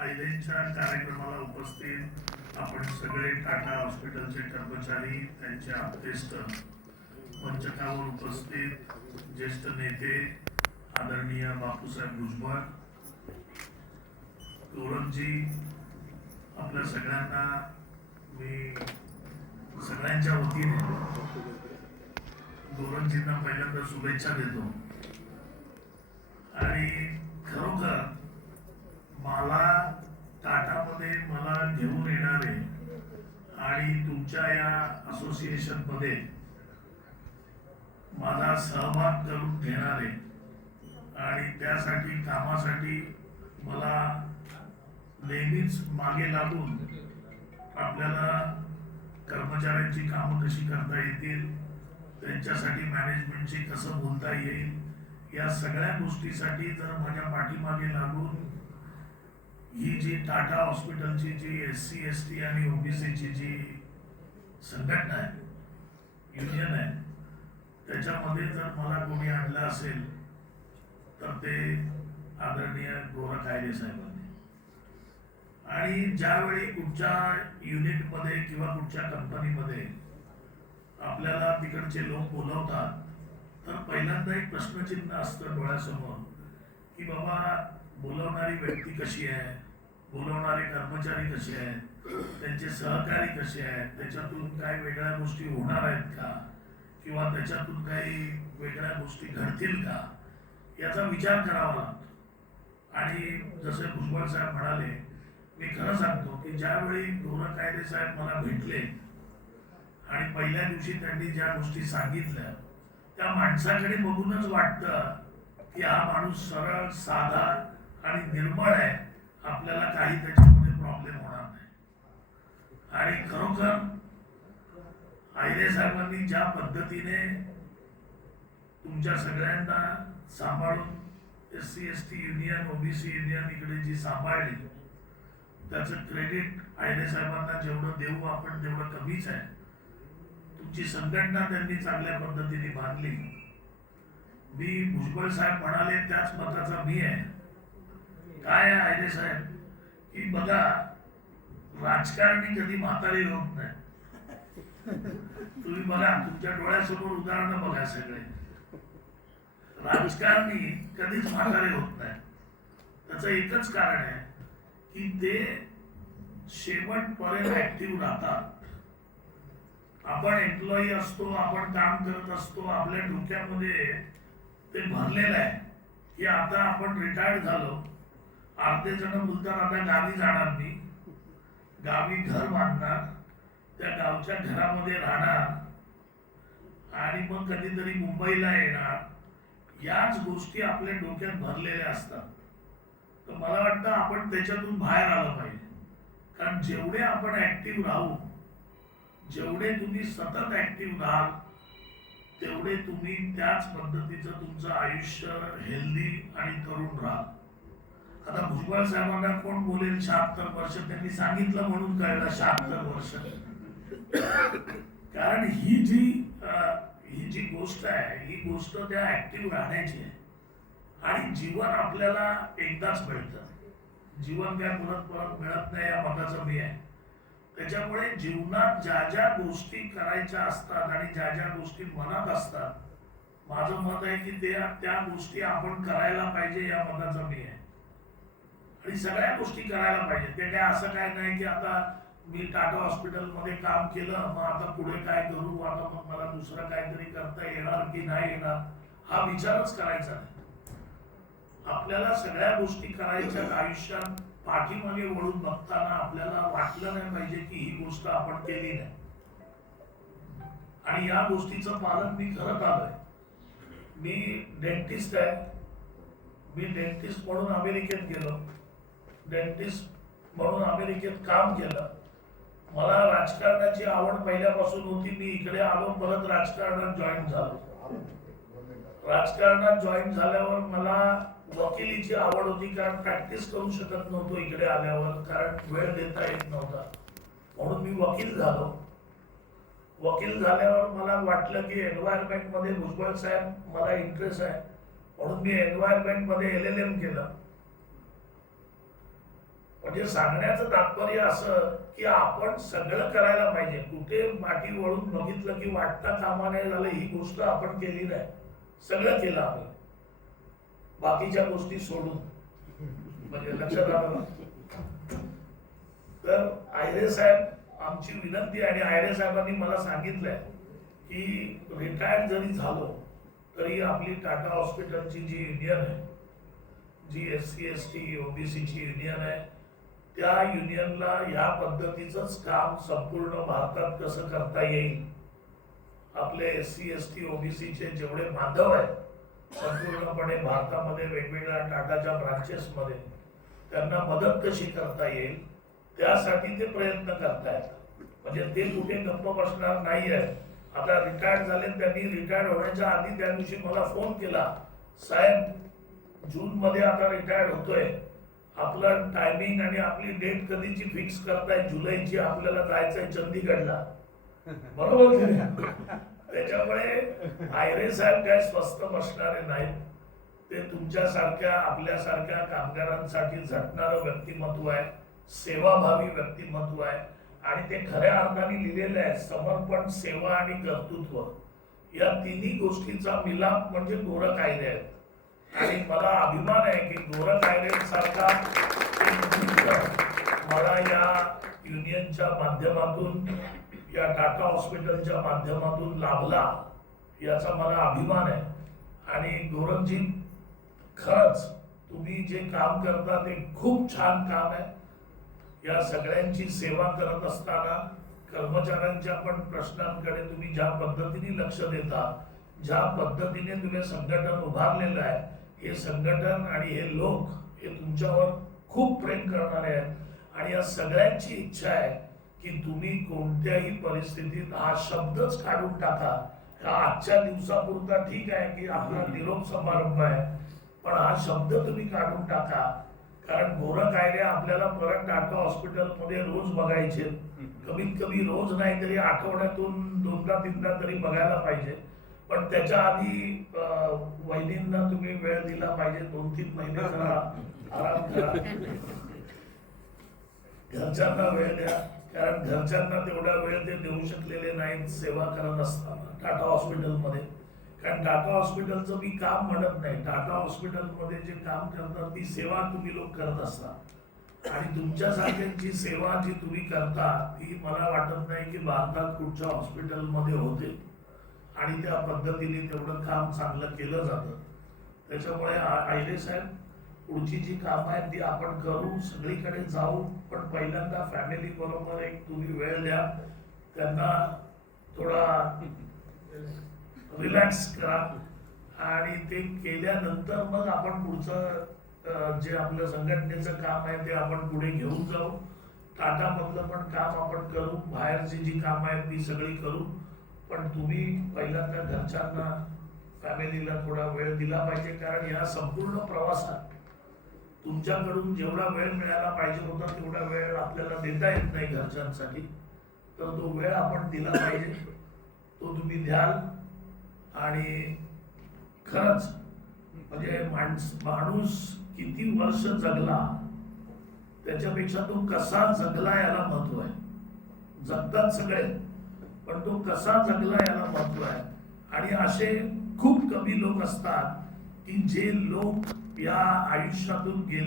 आयदेच्या कार्यक्रमाला उपस्थित आपण सगळे टाटा हॉस्पिटलचे कर्मचारी, त्यांचे आप्तेष्ट, मंचकावर उपस्थित ज्येष्ठ नेते आदरणीय बापूसाहेब भुजबळ, गौरवजी, आपल्या सगळ्यांना मी सगळ्यांच्या वतीने गौरवजींना पहिल्यांदा शुभेच्छा देतो. आणि खरोखर मला टाटामध्ये मला घेऊन येणारे आणि तुमच्या या असोसिएशन मध्ये माझा सहभाग करून घेणारे आणि त्यासाठी कामासाठी मला नेहमीच मागे लागून आपल्याला कर्मचाऱ्यांची कामं कशी करता येतील, त्यांच्यासाठी मॅनेजमेंटची कसं बोलता येईल, या सगळ्या गोष्टीसाठी जर माझ्या पाठीमागे लागून ही जी टाटा हॉस्पिटलची जी SC ST आणि OBCची जी संघटना आहे, युनियन आहे, त्याच्यामध्ये जर मला कोणी आणलं असेल तर ते आदरणीय गोरा कायदे साहेबांनी. आणि ज्यावेळी कुठच्या युनिटमध्ये किंवा कुठच्या कंपनीमध्ये आपल्याला तिकडचे लोक बोलवतात तर पहिल्यांदा एक प्रश्नचिन्ह असतं डोळ्यासमोर की बाबा बोलवणारी व्यक्ती कशी आहे, बोलवणारे कर्मचारी कसे आहेत, त्यांचे सहकारी कसे आहेत, त्याच्यातून काय वेगळ्या गोष्टी होणार आहेत का किंवा त्याच्यातून काही वेगळ्या गोष्टी घडतील का, याचा विचार करावा लागतो. आणि जसे भुजबळ साहेब म्हणाले, मी खरं सांगतो की ज्यावेळी गोरा कायदे साहेब मला भेटले आणि पहिल्या दिवशी त्यांनी ज्या गोष्टी सांगितल्या त्या माणसाकडे बघूनच वाटतं की हा माणूस सरळ, साधा आणि निर्मळ आहे, आपल्याला काही त्याच्यामध्ये प्रॉब्लेम होणार नाही. आणि खरोखर आयरे साहेबांनी ज्या पद्धतीने तुमच्या सगळ्यांना सांभाळून SC ST union, OBC union इकडे जी सांभाळली, त्याचं क्रेडिट आयरे साहेबांना जेवढं देऊ आपण तेवढं कमीच आहे. तुमची संघटना त्यांनी चांगल्या पद्धतीने बांधली. मी भुजबळ साहेब म्हणाले त्याच मताचा मी आहे. काय आहे आयरे साहेब की बघा, राजकारणी कधी म्हातारे होत नाही. तुम्ही बघा, तुमच्या डोळ्यासमोर उदाहरण बघा, सगळे राजकारणी कधीच म्हातारे होत नाही. त्याचं एकच कारण आहे की ते शेवटपर्यंत ऍक्टिव्ह राहतात. आपण एम्प्लॉई असतो, आपण काम करत असतो, आपल्या डोक्यामध्ये ते भरलेलं आहे की आता आपण रिटायर्ड झालो. अर्धे जण बोलतात आता गावी जाणार, मी गावी घर बांधणार, त्या गावच्या घरामध्ये राहणार आणि मग कधीतरी मुंबईला येणार. याच गोष्टी आपल्या डोक्यात भरलेल्या असतात. तर मला वाटतं आपण त्याच्यातून बाहेर आलं पाहिजे. कारण जेवढे आपण ऍक्टिव्ह राहू, जेवढे तुम्ही सतत ऍक्टिव्ह राहाल, तेवढे तुम्ही त्याच पद्धतीचं तुमचं आयुष्य हेल्दी आणि तरुण राहाल. आता भुजबळ साहेबांना कोण बोलेल 76 वर्ष, त्यांनी सांगितलं म्हणून कळलं 76 वर्ष. कारण ही जी गोष्ट आहे, ही गोष्ट त्या ऍक्टिव्ह राहण्याची आहे. आणि जीवन आपल्याला एकदाच मिळतं, जीवन काय परत परत मिळत नाही, या मताचं मी आहे. त्याच्यामुळे जीवनात ज्या ज्या गोष्टी करायच्या असतात आणि ज्या ज्या गोष्टी मनात असतात, माझं मत आहे की त्या गोष्टी आपण करायला पाहिजे, या मताचा मी आहे. आणि सगळ्या गोष्टी करायला पाहिजे. ते काय असं काय नाही की आता मी टाटा हॉस्पिटल मध्ये काम केलं, मग आता पुढे काय करू, आता मग मला दुसरं काहीतरी करता येणार की नाही येणार, हा विचारच करायचा नाही. आपल्याला सगळ्या गोष्टी करायच्या आयुष्यात. पाठीमागे वळून बघताना आपल्याला वाटलं नाही पाहिजे की ही गोष्ट आपण केली नाही. आणि या गोष्टीचं पालन मी करत आलोय. मी डेंटिस्ट आहे, मी डेंटिस्ट म्हणून अमेरिकेत गेलो, डेंटिस्ट म्हणून अमेरिकेत काम केलं. मला राजकारणाची आवड पहिल्यापासून होती. मी इकडे आलो, परत राजकारणात जॉईन झालो. राजकारणात जॉईन झाल्यावर मला वकिलीची आवड होती, कारण प्रॅक्टिस करू शकत नव्हतो इकडे आल्यावर, कारण वेळ देता येत नव्हता. म्हणून मी वकील झालो. वकील झाल्यावर मला वाटलं की एन्व्हायरमेंट मध्ये भुजबळ साहेब मला इंटरेस्ट आहे, म्हणून मी एन्व्हायरमेंट मध्ये LLM केलं. म्हणजे म्हणजे सांगण्याचं तात्पर्य असं की आपण सगळं करायला पाहिजे. कुठे माटी वळून बघितलं की वाटता कामा नाही झालं, ही गोष्ट आपण केली नाही. सगळं केलं आपण, बाकीच्या गोष्टी सोडून. म्हणजे लक्षात आलं. तर आयरे साहेब आमची विनंती, आणि आयरे साहेबांनी मला सांगितलंय की रिटायर्ड जरी झालो तरी आपली टाटा हॉस्पिटलची जी युनियन आहे, जी SC/ST OBC ची युनियन आहे, त्या युनियनला या पद्धतीचंच काम संपूर्ण भारतात कसं करता येईल, आपले SC/ST OBC चे जेवढे बांधव आहेत संपूर्णपणे भारतामध्ये वेगवेगळ्या टाटाच्या ब्रांचेस मध्ये त्यांना मदत कशी करता येईल त्यासाठी ते प्रयत्न करतायत. म्हणजे ते कुठे गप्प बसणार नाहीये. आता रिटायर्ड झाले, त्यांनी रिटायर्ड होण्याच्या आधी त्या दिवशी मला फोन केला, साहेब जून मध्ये आता रिटायर्ड होतोय, आपलं टायमिंग आणि आपली डेट कधीची फिक्स करताय, जुलैची आपल्याला जायचंय चंदीगडला. बरोबर. त्याच्यामुळे आयरे साहेब काय स्वस्त बसणारे नाहीत. ते तुमच्यासारख्या आपल्यासारख्या कामगारांसाठी झटणारं व्यक्तिमत्व आहे, सेवाभावी व्यक्तिमत्व आहे, आणि ते खऱ्या अर्थाने लिहिलेलं आहे, समर्पण, सेवा आणि कर्तृत्व या तिन्ही गोष्टीचा मिलाप म्हणजे गोरख आयरे आहेत. आणि मला अभिमान आहे की गोरख आयरे सारखा मला या युनियनच्या माध्यमातून, या टाटा हॉस्पिटलच्या माध्यमातून लाभला, याचा मला अभिमान आहे. आणि गोरखजी, खरंच तुम्ही जे काम करता ते खूप छान काम आहे. या सगळ्यांची सेवा करत असताना कर्मचाऱ्यांच्या पण प्रश्नांकडे तुम्ही ज्या पद्धतीने लक्ष देता, ज्या पद्धतीने तुम्ही संघटन उभारलेलं आहे, हे संघटन आणि हे लोक हे तुमच्यावर खूप प्रेम करणारे आहेत. आणि या सगळ्यांची इच्छा आहे की तुम्ही कोणत्याही परिस्थितीत हा शब्दच काढून टाका. आजच्या दिवसापुरता ठीक आहे की आपला निरोप समारंभ आहे, पण हा शब्द तुम्ही काढून टाका. कारण गोरख आयरे आपल्याला परत टाटा हॉस्पिटलमध्ये रोज बघायचे, कमीत कमी रोज नाही तरी आठवड्यातून 2दा-3दा तरी बघायला पाहिजे. पण त्याच्या आधी वहिनींना तुम्ही वेळ दिला पाहिजे, 2-3 महिने जरा आराम करा, घरच्यांना वेळ द्या. कारण घरच्यांना तेवढा वेळ ते देऊ शकलेले नाहीत सेवा करत असताना टाटा हॉस्पिटलमध्ये. कारण टाटा हॉस्पिटलचं मी काम म्हणत नाही, टाटा हॉस्पिटलमध्ये जे काम करतात ती सेवा तुम्ही लोक करत असता. आणि तुमच्यासारख्यांची सेवा जी तुम्ही करता ती मला वाटत नाही की भारतात कुठच्या हॉस्पिटलमध्ये होते, आणि त्या पद्धतीने तेवढं काम चांगलं केलं जातं. त्याच्यामुळे आयरे साहेब, पुढची जी कामं आहेत ती आपण करू, सगळीकडे जाऊ, पण पहिल्यांदा फॅमिली बरोबर एक तुम्ही वेळ द्या, त्यांना थोडा रिलॅक्स करा, आणि ते केल्यानंतर मग आपण पुढचं जे आपलं संघटनेचं काम आहे ते आपण पुढे घेऊन जाऊ. टाटा मधलं पण काम आपण करू, बाहेरची जी कामं आहेत ती सगळी करू, पण तुम्ही पहिल्यांदा घरच्यांना, फॅमिलीला थोडा वेळ दिला पाहिजे. कारण या संपूर्ण प्रवासात तुमच्याकडून जेवढा वेळ मिळायला पाहिजे होता तेवढा वेळ आपल्याला देता येत नाही घरच्यांसाठी, तर तो वेळ आपण दिला पाहिजे, तो तुम्ही द्याल. आणि खरंच म्हणजे माणूस किती वर्ष जगला त्याच्यापेक्षा तो कसा जगला याला महत्व आहे. जगतात सगळे, पण तो कसा जगला याला महत्व आहे. आणि असे खूप कमी लोक असतात की जे लोक या आयुष्यातून गेल्या